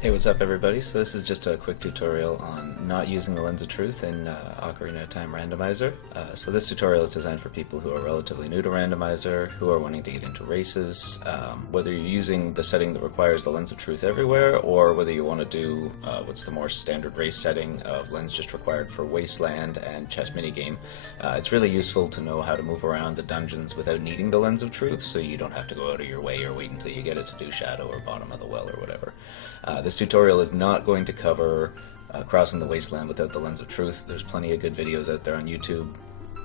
Hey, what's up everybody? So this is just a quick tutorial on not using the Lens of Truth in Ocarina of Time Randomizer. So this tutorial is designed for people who are relatively new to Randomizer, who are wanting to get into races, whether you're using the setting that requires the Lens of Truth everywhere, or whether you want to do what's the more standard race setting of Lens just required for Wasteland and Chess Minigame. It's really useful to know how to move around the dungeons without needing the Lens of Truth, so you don't have to go out of your way or wait until you get it to do Shadow or Bottom of the Well or whatever. This tutorial is not going to cover crossing the wasteland without the Lens of Truth. There's plenty of good videos out there on YouTube.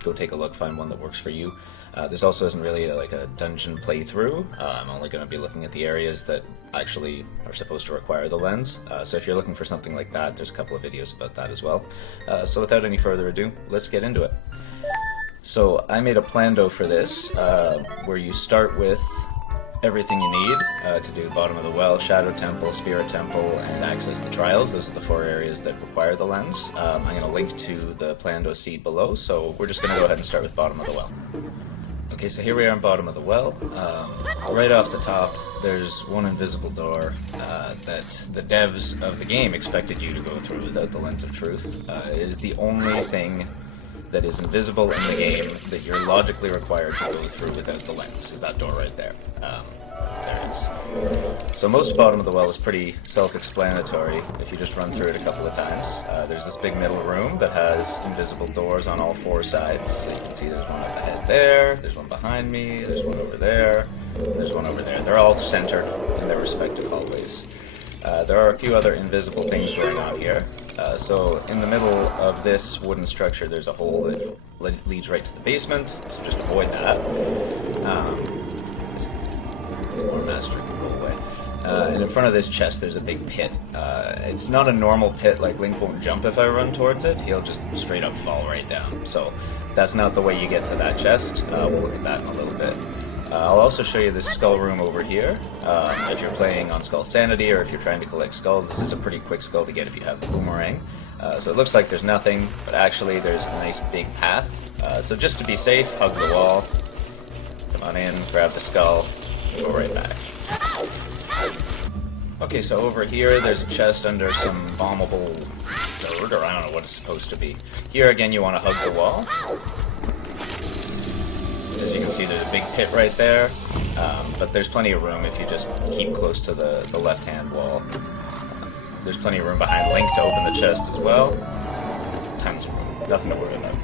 Go take a look, find one that works for you. This also isn't really like a dungeon playthrough. I'm only going to be looking at the areas that actually are supposed to require the lens. So if you're looking for something like that, there's a couple of videos about that as well. So without any further ado, let's get into it. So I made a plando for this, where you start with everything you need to do Bottom of the Well, Shadow Temple, Spirit Temple, and access the Trials. Those are the 4 areas that require the lens. I'm going to link to the Plando seed below, so we're just going to go ahead and start with Bottom of the Well. Okay, so here we are in Bottom of the Well. Right off the top, there's one invisible door that the devs of the game expected you to go through without the Lens of Truth. It is the only thing that is invisible in the game that you're logically required to go through without the lens, is that door right there. There it is. So most of Bottom of the Well is pretty self-explanatory if you just run through it a couple of times. There's this big middle room that has invisible doors on all 4 sides. So you can see there's one up ahead there, there's one behind me, there's one over there, and there's one over there. They're all centered in their respective hallways. There are a few other invisible things going on here. So in the middle of this wooden structure there's a hole that leads right to the basement, so just avoid that. Floor master can go away. And in front of this chest there's a big pit. It's not a normal pit, like Link won't jump if I run towards it, he'll just straight up fall right down. So that's not the way you get to that chest. We'll look at that in a little bit. I'll also show you this skull room over here. If you're playing on Skull Sanity or if you're trying to collect skulls, this is a pretty quick skull to get if you have the boomerang. So it looks like there's nothing, but actually there's a nice big path. So just to be safe, hug the wall, come on in, grab the skull, and go right back. Okay, so over here there's a chest under some bombable dirt, or I don't know what it's supposed to be. Here again you want to hug the wall. As you can see, there's a big pit right there, but there's plenty of room if you just keep close to the left-hand wall. There's plenty of room behind Link to open the chest as well. Tons of room, nothing to worry about.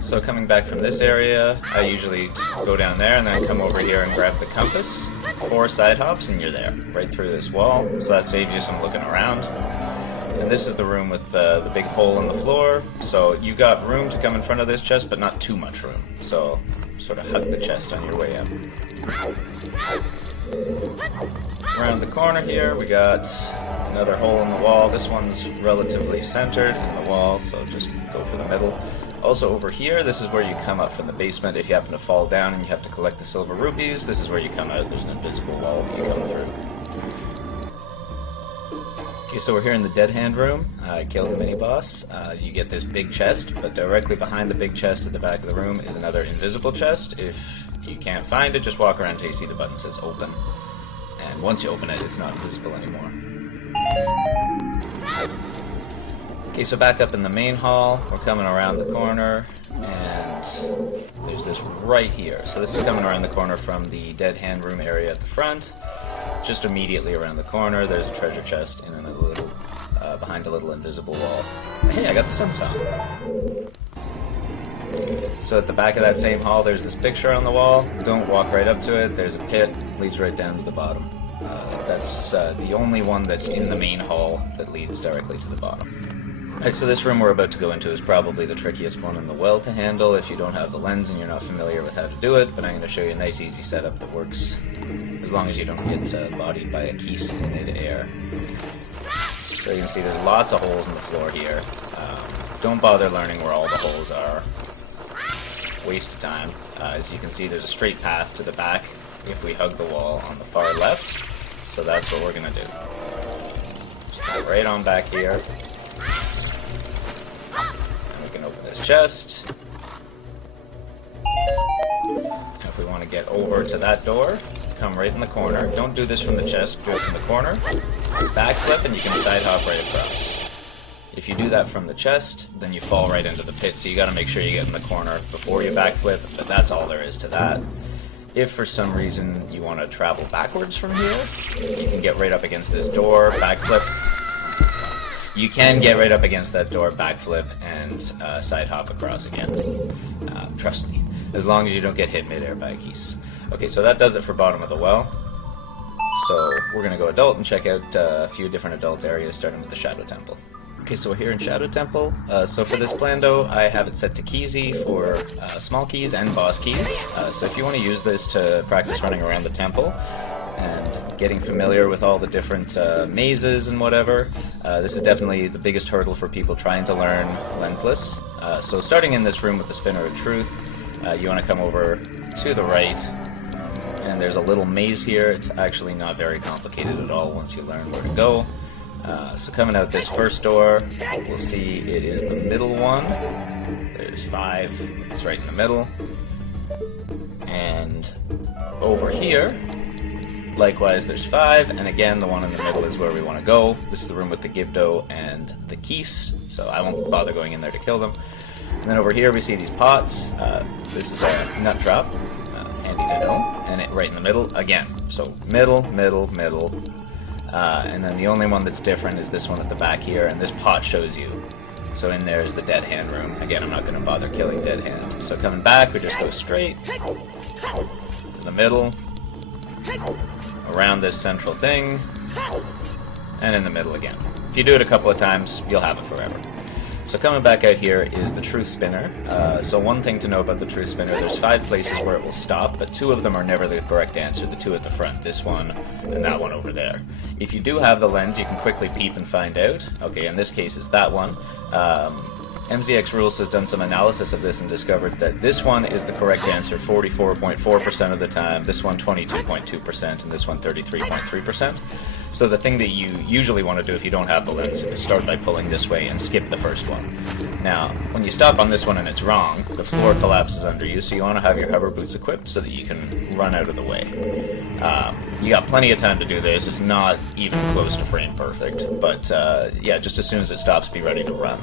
So coming back from this area, I usually go down there and then I come over here and grab the compass. 4 side hops and you're there, right through this wall, so that saves you some looking around. And this is the room with the big hole in the floor, so you got room to come in front of this chest, but not too much room. So sort of hug the chest on your way up. Around the corner here, we got another hole in the wall. This one's relatively centered in the wall, so just go for the middle. Also over here, this is where you come up from the basement if you happen to fall down and you have to collect the silver rupees. This is where you come out. There's an invisible wall that you come through. Okay, so we're here in the Dead Hand room. I killed the mini-boss. You get this big chest, but directly behind the big chest at the back of the room is another invisible chest. If you can't find it, just walk around until you see the button that says open. And once you open it, it's not invisible anymore. Okay, so back up in the main hall, we're coming around the corner, and there's this right here. So this is coming around the corner from the Dead Hand room area at the front. Just immediately around the corner, there's a treasure chest in a little, behind a little invisible wall. Hey, I got the sun song. So at the back of that same hall, there's this picture on the wall. Don't walk right up to it. There's a pit, leads right down to the bottom. That's the only one that's in the main hall that leads directly to the bottom. Alright, so this room we're about to go into is probably the trickiest one in the well to handle if you don't have the lens and you're not familiar with how to do it, but I'm going to show you a nice easy setup that works as long as you don't get bodied by a keys in mid-air. So you can see there's lots of holes in the floor here. Don't bother learning where all the holes are. Waste of time. As you can see, there's a straight path to the back if we hug the wall on the far left, so that's what we're going to do. Just go right on back here. Open this chest. If we want to get over to that door, come right in the corner. Don't do this from the chest, do it from the corner. Backflip, and you can side hop right across. If you do that from the chest, then you fall right into the pit, so you gotta make sure you get in the corner before you backflip, but that's all there is to that. If for some reason you want to travel backwards from here, you can get right up against this door, backflip. You can get right up against that door, backflip, and side hop across again. Trust me, as long as you don't get hit midair by a keys. Okay, so that does it for bottom of the well. So we're gonna go adult and check out a few different adult areas, starting with the Shadow Temple. Okay, so we're here in Shadow Temple. So for this Plando, I have it set to Keysy for small keys and boss keys. So if you want to use this to practice running around the temple and getting familiar with all the different mazes and whatever, this is definitely the biggest hurdle for people trying to learn Lensless. So starting in this room with the Spinner of Truth, you want to come over to the right, and there's a little maze here. It's actually not very complicated at all once you learn where to go. So coming out this first door, we'll see it is the middle one. There's 5, it's right in the middle. And over here, likewise there's 5, and again the one in the middle is where we want to go. This is the room with the Gibdo and the Keys, so I won't bother going in there to kill them. And then over here we see these pots. This is a nut drop, handy to know, and it right in the middle again. So middle, middle, middle. And then the only one that's different is this one at the back here, and this pot shows you. So in there is the Dead Hand room. Again, I'm not going to bother killing Dead Hand. So coming back, we just go straight to the middle, around this central thing, and in the middle again. If you do it a couple of times, you'll have it forever. So coming back out here is the Truth Spinner. So one thing to know about the Truth Spinner, there's 5 places where it will stop, but 2 of them are never the correct answer. The 2 at the front, this one and that one over there. If you do have the lens, you can quickly peep and find out. Okay, in this case it's that one. MZX Rules has done some analysis of this and discovered that this one is the correct answer 44.4% of the time, this one 22.2%, and this one 33.3%. So the thing that you usually want to do if you don't have the lens is start by pulling this way and skip the first one. Now, when you stop on this one and it's wrong, the floor collapses under you, so you want to have your hover boots equipped so that you can run out of the way. You got plenty of time to do this. It's not even close to frame perfect, but yeah, just as soon as it stops, be ready to run.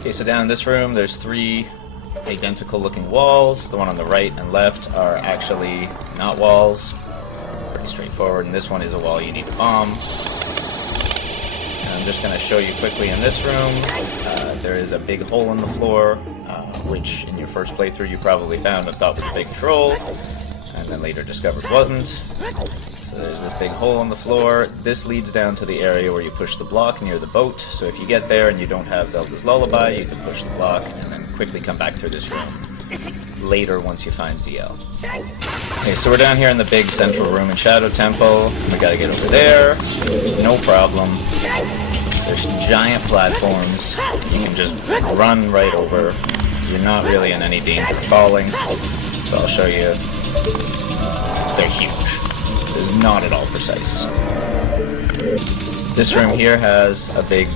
Okay, so down in this room, there's 3 identical looking walls. The one on the right and left are actually not walls. Pretty straightforward, and this one is a wall you need to bomb. And I'm just going to show you quickly in this room, there is a big hole in the floor, which in your first playthrough you probably found and thought was a big troll, and then later discovered wasn't. So there's this big hole in the floor. This leads down to the area where you push the block near the boat. So if you get there and you don't have Zelda's Lullaby, you can push the block and then quickly come back through this room later once you find ZL. Okay, so we're down here in the big central room in Shadow Temple. We gotta get over there. No problem. There's giant platforms. You can just run right over. You're not really in any danger of falling. So I'll show you. They're huge. It's not at all precise. This room here has a big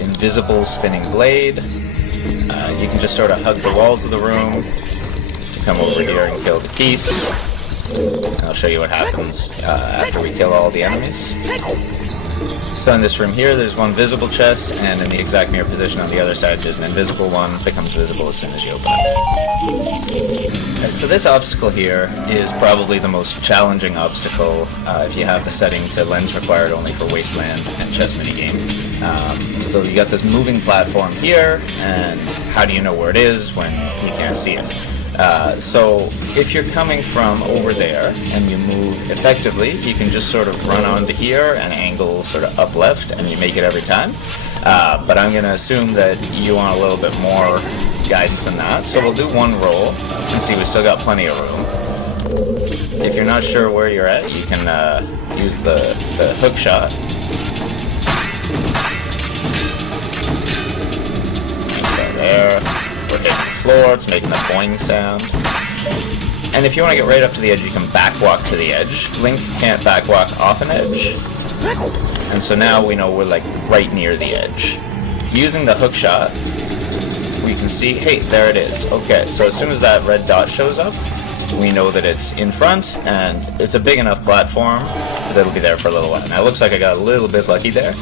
invisible spinning blade. You can just sort of hug the walls of the room to come over here and kill the Keys. And I'll show you what happens after we kill all the enemies. So in this room here, there's one visible chest, and in the exact mirror position on the other side, there's an invisible one. Becomes visible as soon as you open it. So this obstacle here is probably the most challenging obstacle if you have the setting to lens required only for Wasteland and chess minigame. So you got this moving platform here, and how do you know where it is when you can't see it? So if you're coming from over there and you move effectively, you can just sort of run onto here and angle sort of up left, and you make it every time. But I'm going to assume that you want a little bit more guidance than that, so we'll do one roll. You can see we still got plenty of room. If you're not sure where you're at, you can use the hook shot. So there, we're hitting the floor, it's making a boing sound. And if you want to get right up to the edge, you can backwalk to the edge. Link can't backwalk off an edge. And so now we know we're like right near the edge. Using the hook shot, we can see, hey, there it is. Okay, so as soon as that red dot shows up, we know that it's in front, and it's a big enough platform that it'll be there for a little while. Now, it looks like I got a little bit lucky there.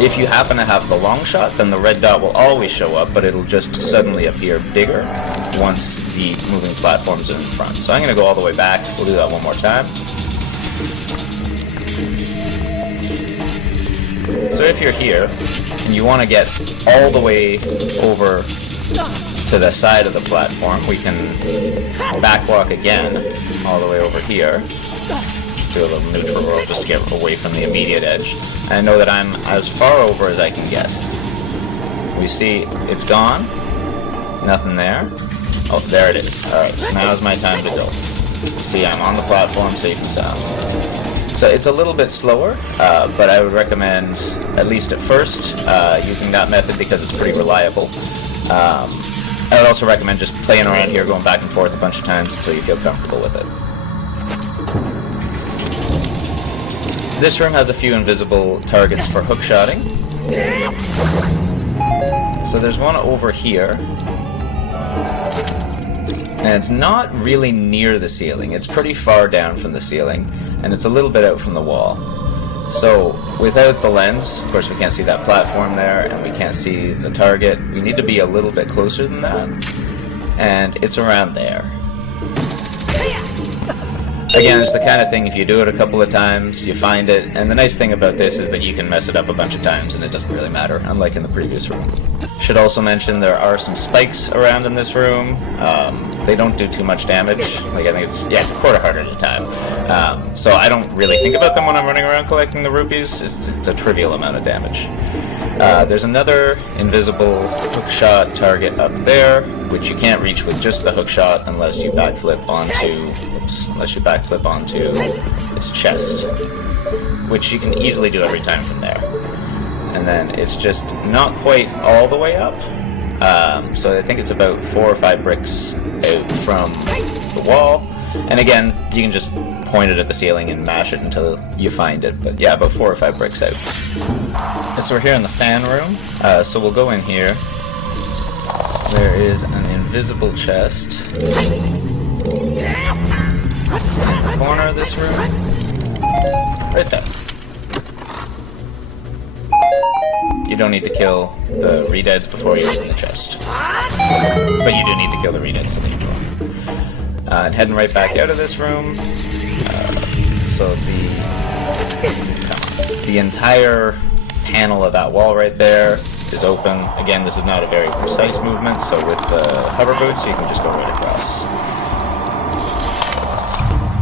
If you happen to have the long shot, then the red dot will always show up, but it'll just suddenly appear bigger once the moving platforms are in front. So I'm going to go all the way back. We'll do that one more time. So if you're here, and you want to get all the way over to the side of the platform, we can backwalk again all the way over here. Do a little neutral roll just to get away from the immediate edge. And I know that I'm as far over as I can get. We see it's gone. Nothing there. Oh, there it is. Alright, so now's my time to go. See, I'm on the platform, safe and sound. So it's a little bit slower, but I would recommend, at least at first, using that method because it's pretty reliable. I would also recommend just playing around here, going back and forth a bunch of times until you feel comfortable with it. This room has a few invisible targets for hookshotting. So there's one over here. And it's not really near the ceiling. It's pretty far down from the ceiling, and it's a little bit out from the wall. So without the lens, of course we can't see that platform there, and we can't see the target. We need to be a little bit closer than that, and it's around there. Again, it's the kind of thing, if you do it a couple of times, you find it, and the nice thing about this is that you can mess it up a bunch of times and it doesn't really matter, unlike in the previous room. Should also mention there are some spikes around in this room. They don't do too much damage. Like, I think it's a quarter heart at a time. So I don't really think about them when I'm running around collecting the rupees. It's a trivial amount of damage. There's another invisible hookshot target up there, which you can't reach with just the hookshot unless you backflip onto this chest, which you can easily do every time from there. And then it's just not quite all the way up. So I think it's about 4 or 5 bricks out from the wall. And again, you can just point it at the ceiling and mash it until you find it. But yeah, about 4 or 5 bricks out. So we're here in the fan room. So we'll go in here. There is an invisible chest in the corner of this room. Right there. You don't need to kill the redeads before you open the chest. But you do need to kill the redeads to leave the room. And heading right back out of this room. So the entire panel of that wall right there is open. Again, this is not a very precise movement, so with the hover boots you can just go right across.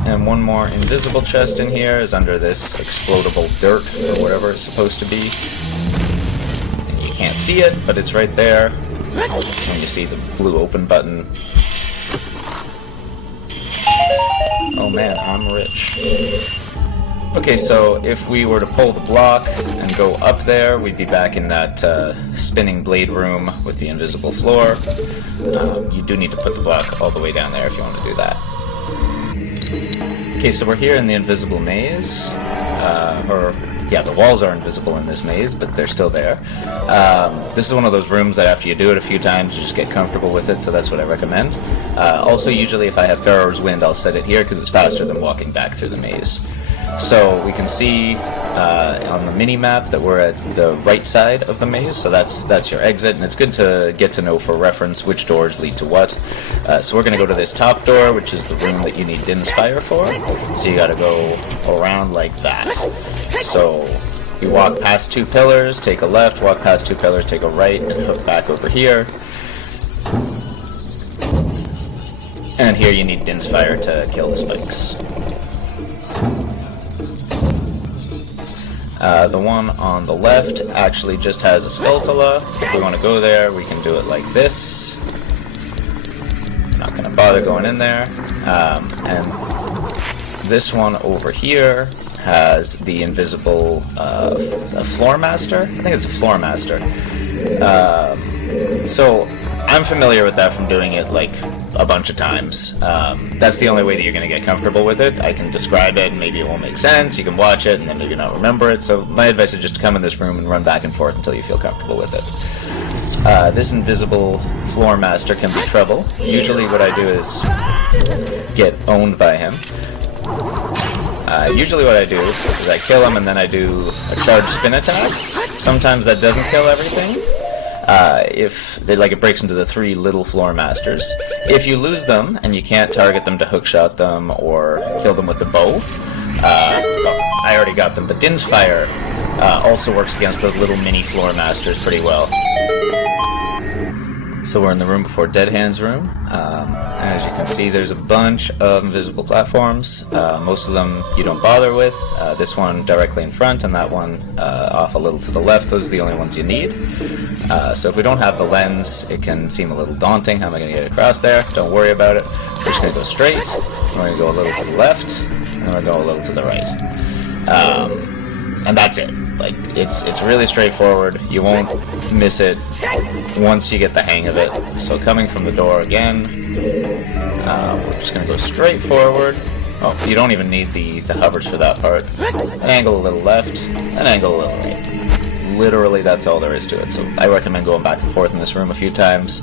And one more invisible chest in here is under this explodable dirt, or whatever it's supposed to be. And you can't see it, but it's right there. When you see the blue open button. Oh man, I'm rich. Okay, so if we were to pull the block and go up there, we'd be back in that spinning blade room with the invisible floor. You do need to put the block all the way down there if you want to do that. Okay, so we're here in the invisible maze. The walls are invisible in this maze, but they're still there. This is one of those rooms that after you do it a few times, you just get comfortable with it, so that's what I recommend. Also, usually if I have Pharaoh's Wind, I'll set it here because it's faster than walking back through the maze. So we can see on the mini-map that we're at the right side of the maze, so that's your exit, and it's good to get to know for reference which doors lead to what. So we're going to go to this top door, which is the room that you need Din's Fire for, so you got to go around like that. So you walk past 2 pillars, take a left, walk past 2 pillars, take a right, and hook back over here. And here you need Din's Fire to kill the spikes. The one on the left actually just has a Skulltula. If we want to go there, we can do it like this. I'm not going to bother going in there. And this one over here has the invisible Floor Master? I think it's a Floor Master. So I'm familiar with that from doing it like a bunch of times. That's the only way that you're going to get comfortable with it. I can describe it and maybe it won't make sense. You can watch it and then maybe not remember it. So my advice is just to come in this room and run back and forth until you feel comfortable with it. This invisible floor master can be trouble. Usually what I do is get owned by him. Usually what I do is I kill him and then I do a charged spin attack. Sometimes that doesn't kill everything. It breaks into the 3 little floor masters. If you lose them and you can't target them to hookshot them or kill them with the bow, I already got them, but Din's Fire also works against those little mini floor masters pretty well. So we're in the room before Dead Hand's room. As you can see, there's a bunch of invisible platforms. Most of them you don't bother with. This one directly in front and that one off a little to the left. Those are the only ones you need. So if we don't have the lens, it can seem a little daunting. How am I going to get across there? Don't worry about it. We're just going to go straight. We're going to go a little to the left. And then we're going to go a little to the right. And that's it. Like, it's really straightforward. You won't miss it once you get the hang of it. So coming from the door again, we're just going to go straight forward. Oh, you don't even need the hovers for that part. An angle a little left, an angle a little right. Literally, that's all there is to it. So I recommend going back and forth in this room a few times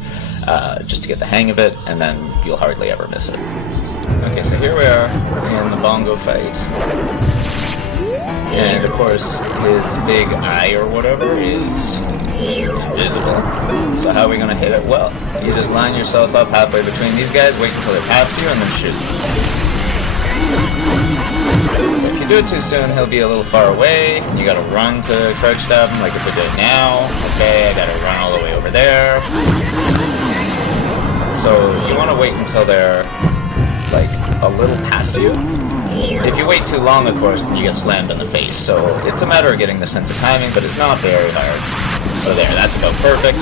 just to get the hang of it, and then you'll hardly ever miss it. Okay, so here we are in the bongo fight. And of course, his big eye or whatever is invisible. So how are we going to hit it? Well, you just line yourself up halfway between these guys, wait until they're past you, and then shoot. If you do it too soon, he'll be a little far away, and you gotta run to crouch stab him, like if we're doing now. Okay, I gotta run all the way over there. So you want to wait until they're like a little past you. If you wait too long, of course, then you get slammed in the face. So it's a matter of getting the sense of timing, but it's not very hard. So there, that's about perfect.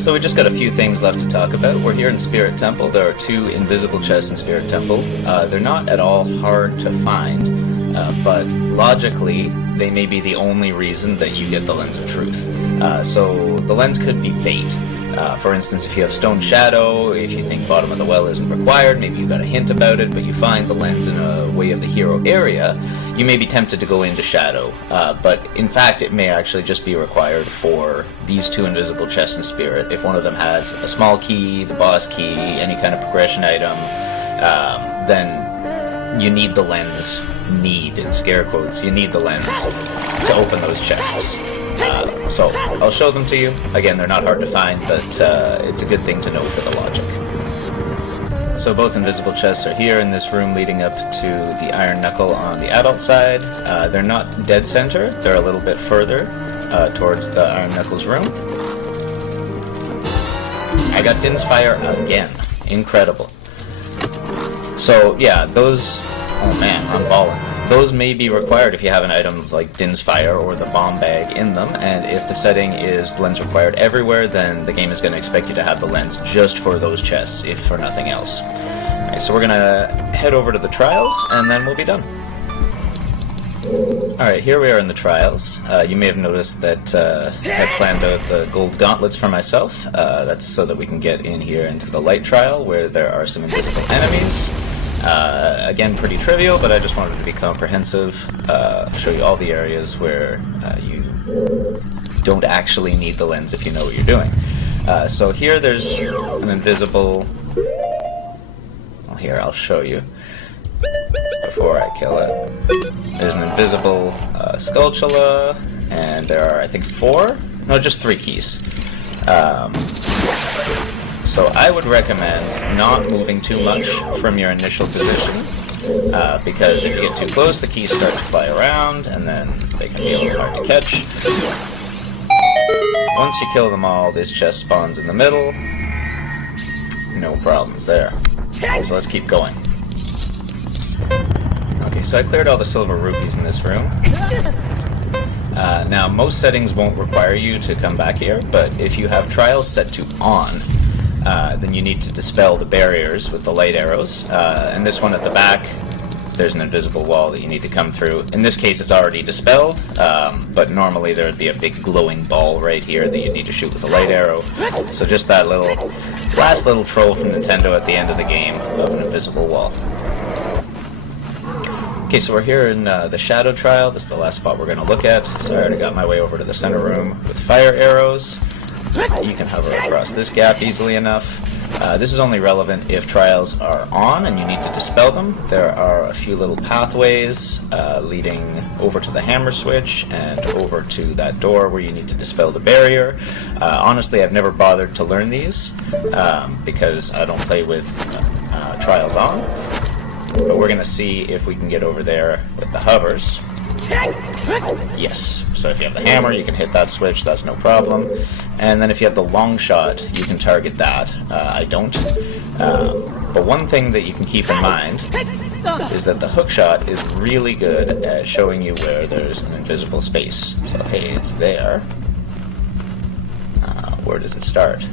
So we just got a few things left to talk about. We're here in Spirit Temple. There are 2 invisible chests in Spirit Temple. They're not at all hard to find, but logically, they may be the only reason that you get the Lens of Truth. So the lens could be bait. For instance, if you have Stone Shadow, if you think Bottom of the Well isn't required, maybe you got a hint about it, but you find the lens in a Way of the Hero area, you may be tempted to go into Shadow. But in fact, it may actually just be required for these 2 invisible chests in Spirit. If one of them has a small key, the boss key, any kind of progression item, then you need the lens. Need, in scare quotes, you need the lens to open those chests. So I'll show them to you. Again, they're not hard to find, but it's a good thing to know for the logic. So both invisible chests are here in this room leading up to the Iron Knuckle on the adult side. They're not dead center, they're a little bit further towards the Iron Knuckles room. I got Din's Fire again. Incredible. So yeah, those... Oh man, I'm balling. Those may be required if you have an item like Din's Fire or the bomb bag in them, and if the setting is lens required everywhere, then the game is going to expect you to have the lens just for those chests, if for nothing else. Alright, so we're going to head over to the trials, and then we'll be done. Alright, here we are in the trials. You may have noticed that I planned out the gold gauntlets for myself. That's so that we can get in here into the light trial, where there are some invisible enemies. Again, pretty trivial, but I just wanted to be comprehensive, show you all the areas where you don't actually need the lens if you know what you're doing. So here there's an invisible... Well, here, I'll show you before I kill it. There's an invisible Skulltula, and there are, I think, 4? No, just 3 keys. So I would recommend not moving too much from your initial position, because if you get too close, the keys start to fly around, and then they can be a little hard to catch. Once you kill them all, this chest spawns in the middle. No problems there. So let's keep going. Okay, so I cleared all the silver rupees in this room. Now, most settings won't require you to come back here, but if you have trials set to on, then you need to dispel the barriers with the light arrows. And this one at the back, there's an invisible wall that you need to come through. In this case, it's already dispelled, but normally there would be a big glowing ball right here that you need to shoot with a light arrow. So just that last little troll from Nintendo at the end of the game of an invisible wall. Okay, so we're here in the Shadow Trial. This is the last spot we're going to look at. So I already got my way over to the center room with fire arrows. You can hover across this gap easily enough. This is only relevant if trials are on and you need to dispel them. There are a few little pathways leading over to the hammer switch and over to that door where you need to dispel the barrier. Honestly, I've never bothered to learn these because I don't play with trials on. But we're going to see if we can get over there with the hovers. Yes, so if you have the hammer, you can hit that switch, that's no problem. And then if you have the long shot, you can target that. I don't. But one thing that you can keep in mind is that the hook shot is really good at showing you where there's an invisible space. So hey, it's there. Where does it start?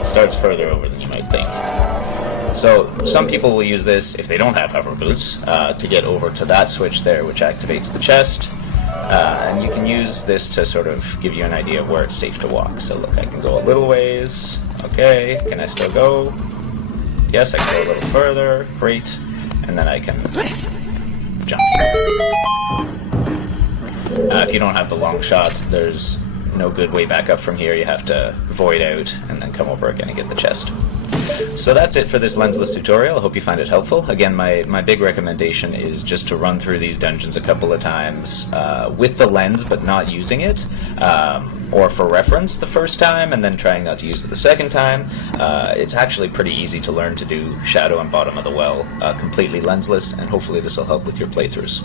It starts further over than you might think. So some people will use this, if they don't have hover boots, to get over to that switch there, which activates the chest. And you can use this to sort of give you an idea of where it's safe to walk. So look, I can go a little ways. Okay, can I still go? Yes, I can go a little further. Great. And then I can jump. If you don't have the long shot, there's no good way back up from here. You have to void out and then come over again and get the chest. So that's it for this lensless tutorial. I hope you find it helpful. Again, my big recommendation is just to run through these dungeons a couple of times with the lens but not using it, or for reference the first time and then trying not to use it the second time. It's actually pretty easy to learn to do Shadow and Bottom of the Well completely lensless, and hopefully this will help with your playthroughs.